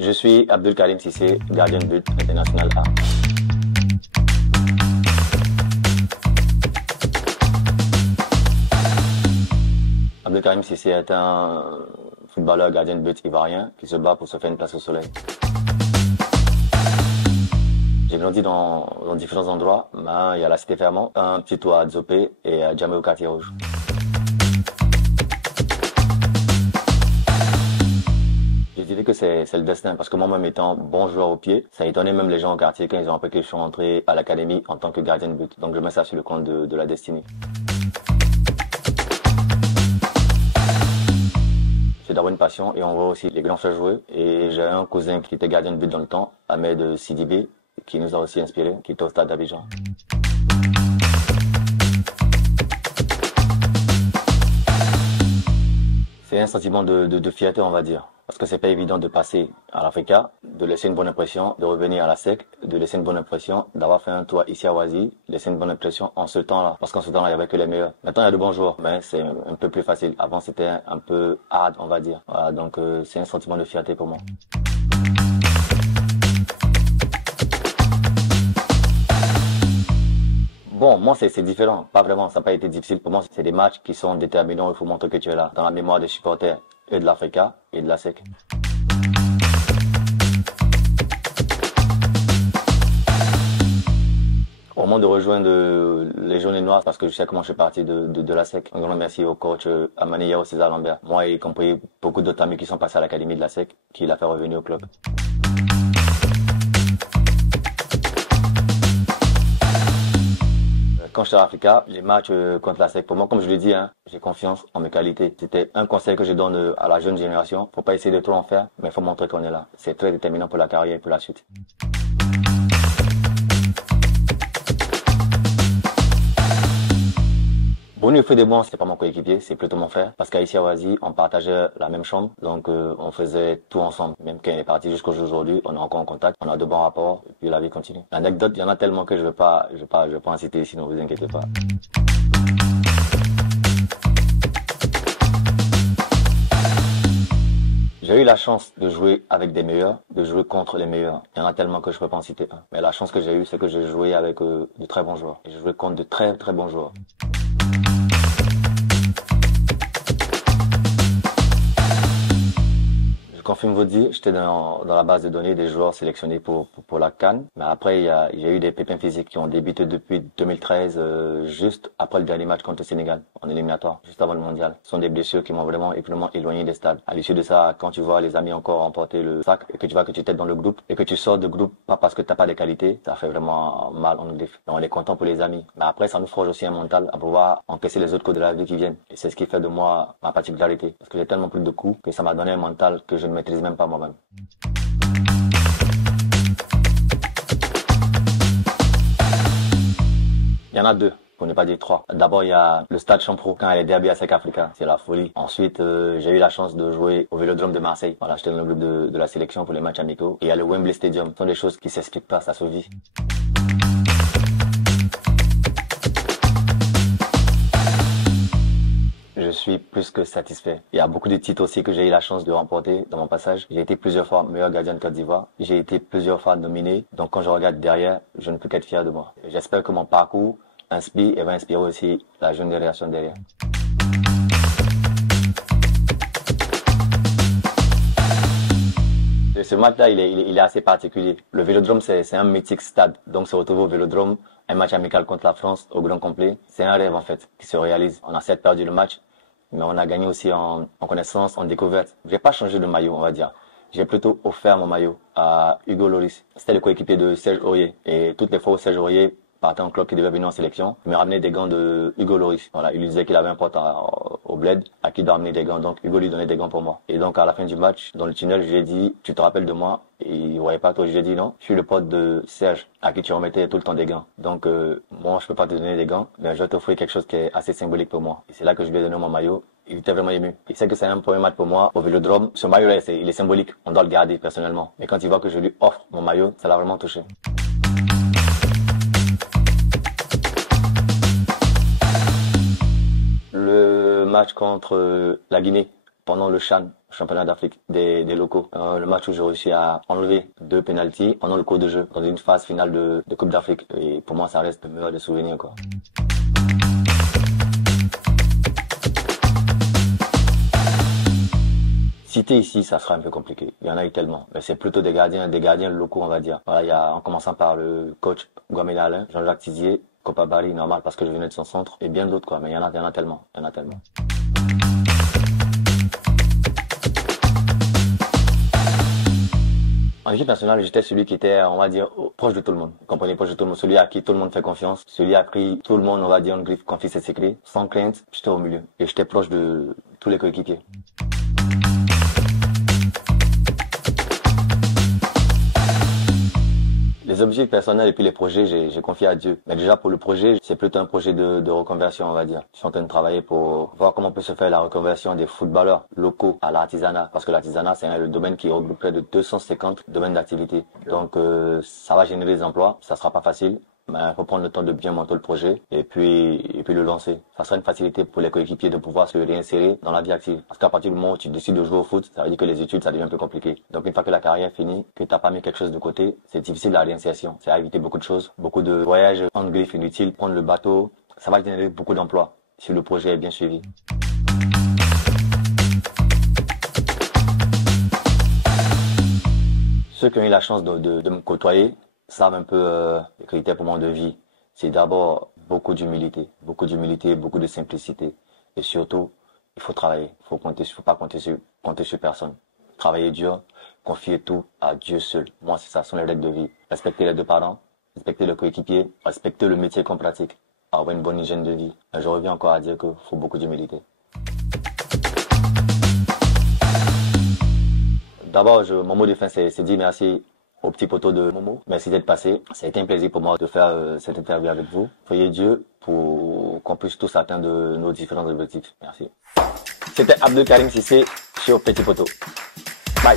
Je suis Abdul Karim Cissé, gardien de but international A. Abdul Karim Cissé est un footballeur gardien de but ivoirien qui se bat pour se faire une place au soleil. J'ai grandi dans différents endroits. Il y a la Cité Fermont, un petit toit à Dzopé et à Djamé au quartier rouge. Je dirais que c'est le destin parce que moi-même étant bon joueur au pied, ça étonnait même les gens au quartier quand ils ont appris que je suis rentré à l'académie en tant que gardien de but. Donc je mets ça sur le compte de la destinée. C'est d'avoir une passion et on voit aussi les grands frères jouer. Et j'ai un cousin qui était gardien de but dans le temps, Ahmed Sidibé, qui nous a aussi inspiré, qui est au stade d'Abidjan. C'est un sentiment de fierté, on va dire. Parce que c'est pas évident de passer à l'Africa, de laisser une bonne impression, de revenir à la SEC, de laisser une bonne impression, d'avoir fait un tour ici à Oasis, laisser une bonne impression en ce temps-là. Parce qu'en ce temps-là, il y avait que les meilleurs. Maintenant, il y a de bons joueurs, mais c'est un peu plus facile. Avant, c'était un peu hard, on va dire. Voilà, donc c'est un sentiment de fierté pour moi. Bon, moi, c'est différent. Pas vraiment. Ça n'a pas été difficile pour moi. C'est des matchs qui sont déterminants. Il faut montrer que tu es là. Dans la mémoire des supporters et de l'Africa et de la SEC. Au moment de rejoindre les jaunes et noirs, parce que je sais comment je suis parti de la SEC. Un grand merci au coach Amani Yao César Lambert. Moi, y compris beaucoup d'autres amis qui sont passés à l'académie de la SEC, qui l'a fait revenir au club. Quand j'étais à l'Africa, les matchs contre la SEC, pour moi, comme je l'ai dit, j'ai confiance en mes qualités. C'était un conseil que je donne à la jeune génération. Faut pas essayer de trop en faire, mais faut montrer qu'on est là. C'est très déterminant pour la carrière et pour la suite. Bonu Fredebon, c'est pas mon coéquipier, c'est plutôt mon frère. Parce qu'ici à Oasis, on partageait la même chambre, donc on faisait tout ensemble. Même quand il est parti jusqu'au jour d'aujourd'hui, on est encore en contact, on a de bons rapports, et puis la vie continue. L'anecdote, il y en a tellement que je vais pas en citer ici, ne vous inquiétez pas. J'ai eu la chance de jouer avec des meilleurs, de jouer contre les meilleurs. Il y en a tellement que je peux pas en citer un. Mais la chance que j'ai eue, c'est que j'ai joué avec de très bons joueurs. Et j'ai joué contre de très très bons joueurs. Confirme vous dire, j'étais dans la base de données des joueurs sélectionnés pour la CAN. Mais après, il y a eu des pépins physiques qui ont débuté depuis 2013, juste après le dernier match contre le Sénégal, en éliminatoire, juste avant le mondial. Ce sont des blessures qui m'ont vraiment éloigné des stades. À l'issue de ça, quand tu vois les amis encore remporter le sac, et que tu vois que tu t'aides dans le groupe, et que tu sors de groupe, pas parce que t'as pas des qualités, ça fait vraiment mal en griffe. On est content pour les amis. Mais après, ça nous forge aussi un mental à pouvoir encaisser les autres coups de la vie qui viennent. Et c'est ce qui fait de moi ma particularité. Parce que j'ai tellement plus de coups que ça m'a donné un mental que je ne maîtrise même pas moi-même. Il y en a deux, pour ne pas dire trois. D'abord, il y a le stade Champro, quand il y a les derby à SEC Africa, c'est la folie. Ensuite, j'ai eu la chance de jouer au Vélodrome de Marseille. Voilà, j'étais dans le groupe de la sélection pour les matchs amicaux. Et il y a le Wembley Stadium. Ce sont des choses qui s'expliquent pas, ça se vit. Je suis plus que satisfait. Il y a beaucoup de titres aussi que j'ai eu la chance de remporter dans mon passage. J'ai été plusieurs fois meilleur gardien de Côte d'Ivoire. J'ai été plusieurs fois nominé. Donc quand je regarde derrière, je ne peux qu'être fier de moi. J'espère que mon parcours inspire et va inspirer aussi la jeune génération derrière. Ce match-là, il est assez particulier. Le Vélodrome, c'est un mythique stade. Donc se retrouver au Vélodrome, un match amical contre la France au grand complet, c'est un rêve en fait qui se réalise. On a certes perdu le match, mais on a gagné aussi en connaissance, en découverte. J'ai pas changé de maillot, on va dire. J'ai plutôt offert mon maillot à Hugo Loris. C'était le coéquipier de Serge Aurier. Et toutes les fois où Serge Aurier partait en club qui devait venir en sélection, il me ramenait des gants de Hugo Loris. Voilà, il lui disait qu'il avait un pote au bled à qui il doit ramener des gants. Donc Hugo lui donnait des gants pour moi. Et donc à la fin du match, dans le tunnel, je lui ai dit, tu te rappelles de moi? Et il voyait pas toi, je lui ai dit non, je suis le pote de Serge à qui tu remettais tout le temps des gants. Donc moi je peux pas te donner des gants, mais je vais t'offrir quelque chose qui est assez symbolique pour moi. Et c'est là que je lui ai donné mon maillot. Il était vraiment ému. Il sait que c'est un premier match pour moi au Vélodrome. Ce maillot-là, il est symbolique. On doit le garder personnellement. Mais quand il voit que je lui offre mon maillot, ça l'a vraiment touché. Le match contre la Guinée pendant le CHAN championnat d'Afrique des locaux. Le match où j'ai réussi à enlever 2 pénaltys pendant le cours de jeu dans une phase finale de Coupe d'Afrique. Et pour moi, ça reste le meilleur des souvenirs, quoi. Citer ici, ça sera un peu compliqué. Il y en a eu tellement. Mais c'est plutôt des gardiens locaux, on va dire. Voilà, il y a, en commençant par le coach Guamela Alain, Jean-Jacques Tizier, Copa Barry, normal, parce que je venais de son centre, et bien d'autres, quoi. Mais il y en a tellement. Il y en a tellement. En équipe nationale, j'étais celui qui était, on va dire, proche de tout le monde. Vous comprenez, proche de tout le monde. Celui à qui tout le monde fait confiance. Celui à qui tout le monde, on va dire, confie ses secrets. Sans crainte, j'étais au milieu. Et j'étais proche de tous les coéquipiers. Les objectifs personnels et puis les projets, j'ai confié à Dieu. Mais déjà pour le projet, c'est plutôt un projet de reconversion, on va dire. Je suis en train de travailler pour voir comment peut se faire la reconversion des footballeurs locaux à l'artisanat. Parce que l'artisanat, c'est le domaine qui regroupe près de 250 domaines d'activité. Donc ça va générer des emplois, ça sera pas facile. Mais il faut prendre le temps de bien monter le projet et puis le lancer. Ça sera une facilité pour les coéquipiers de pouvoir se réinsérer dans la vie active. Parce qu'à partir du moment où tu décides de jouer au foot, ça veut dire que les études, ça devient un peu compliqué. Donc une fois que la carrière est finie, que t'as pas mis quelque chose de côté, c'est difficile la réinsertion. C'est à éviter beaucoup de choses, beaucoup de voyages en griffe inutiles, prendre le bateau. Ça va générer beaucoup d'emplois si le projet est bien suivi. Ceux qui ont eu la chance de me côtoyer savent un peu les critères pour moi de vie. C'est d'abord beaucoup d'humilité, beaucoup de simplicité. Et surtout, il faut travailler. Faut pas compter sur personne. Travailler dur, confier tout à Dieu seul. Moi, c'est ça, ce sont les règles de vie. Respecter les deux parents, respecter le coéquipier, respecter le métier qu'on pratique, avoir une bonne hygiène de vie. Et je reviens encore à dire qu'il faut beaucoup d'humilité. D'abord, mon mot de fin, c'est dire merci au petit poteau de Momo. Merci d'être passé. Ça a été un plaisir pour moi de faire cette interview avec vous. Priez Dieu pour qu'on puisse tous atteindre nos différents objectifs. Merci. C'était Abdou Karim Cissé sur Petit Poteau. Bye.